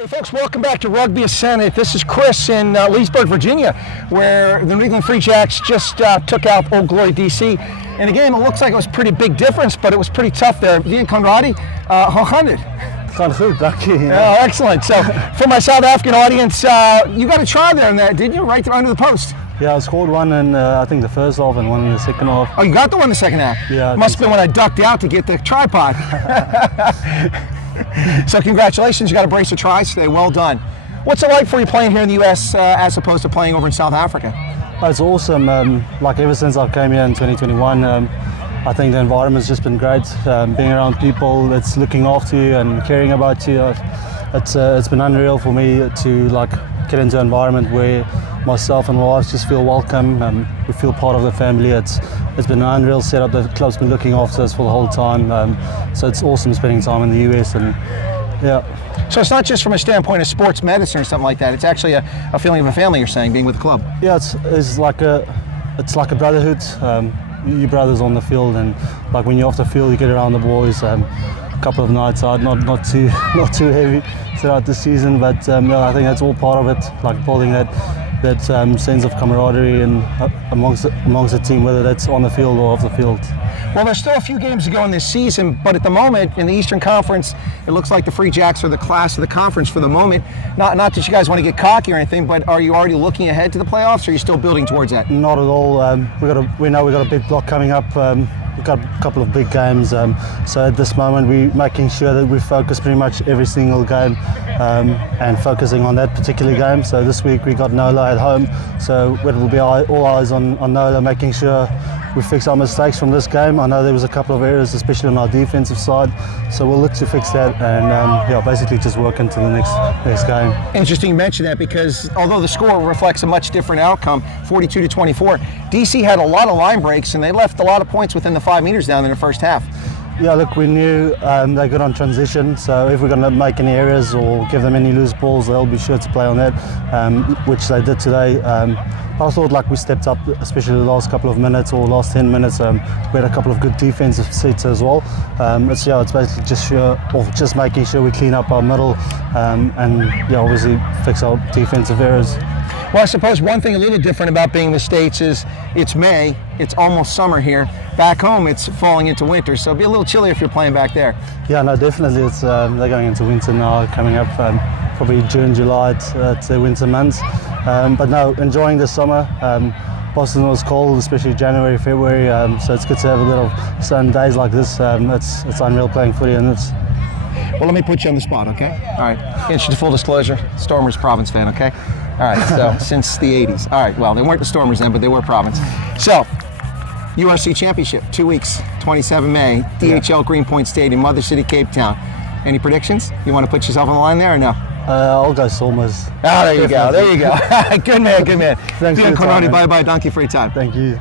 Hey folks, welcome back to Rugby Ascendant. This is Chris in Leesburg, Virginia, where the Nicklin Free Jacks just took out Old Glory DC. In a game, it looks like it was a pretty big difference, but it was pretty tough there. Wian, Conradie, how hundred? Gaan goed, dank je. Oh, excellent. So, for my South African audience, you got a try there in that, didn't you? Right there under the post. Yeah, I scored one in I think the first half and one in the second half. Oh, you got the one in the second half? Yeah. Must have been when I ducked out to get the tripod. So congratulations, you got a brace of tries today, well done. What's it like for you playing here in the US as opposed to playing over in South Africa? Oh, it's awesome. Like ever since I came here in 2021, I think the environment's just been great. Being around people that's looking after you and caring about you, it's been unreal for me to like get into an environment where myself and my wife just feel welcome. We feel part of the family. It's been an unreal setup. The club's been looking after us for the whole time. So it's awesome spending time in the US and yeah. So it's not just from a standpoint of sports medicine or something like that. It's actually a feeling of a family, you're saying, being with the club. Yeah, it's like a brotherhood. You brothers on the field, and like when you're off the field, you get around the boys. A couple of nights out, not too heavy throughout the season, but yeah, I think that's all part of it. Like building that sense of camaraderie and amongst the team, whether that's on the field or off the field. Well, there's still a few games to go in this season, but at the moment in the Eastern Conference, it looks like the Free Jacks are the class of the conference for the moment. Not that you guys want to get cocky or anything, but are you already looking ahead to the playoffs, or are you still building towards that? Not at all. We know we've got a big block coming up. We've got a couple of big games, so at this moment we're making sure that we focus pretty much every single game and focusing on that particular game. So this week we got Nola at home, so it will be all eyes on Nola, making sure we fix our mistakes from this game. I know there was a couple of errors, especially on our defensive side, so we'll look to fix that and yeah, basically just work into the next game. Interesting you mention that, because although the score reflects a much different outcome, 42-24, DC had a lot of line breaks and they left a lot of points within the 5 meters down in the first half. Yeah, look, we knew they got on transition, so if we're going to make any errors or give them any loose balls, they'll be sure to play on that, which they did today. I thought like we stepped up, especially the last couple of minutes or last 10 minutes. We had a couple of good defensive sets as well. It's basically just making sure we clean up our middle and yeah, obviously fix our defensive errors. Well, I suppose one thing a little different about being in the States is it's May, it's almost summer here. Back home, it's falling into winter, so it'll be a little chilly if you're playing back there. Yeah, no, definitely. It's they're going into winter now, coming up probably June, July. It's their winter months. But no, enjoying the summer. Boston was cold, especially January, February, so it's good to have a bit of sun days like this. It's unreal playing footy, and it's. Well, let me put you on the spot, okay? All right. Into full disclosure, Stormers Province fan, okay? All right, so since the 80s. All right, well, they weren't the Stormers then, but they were Province. So, URC Championship, 2 weeks, 27 May, DHL Greenpoint Stadium, Mother City, Cape Town. Any predictions? You want to put yourself on the line there or no? I'll go Stormers. Oh, there you go. Good man, good man. Thanks for your time, Conradie, bye-bye, donkey for your time. Thank you.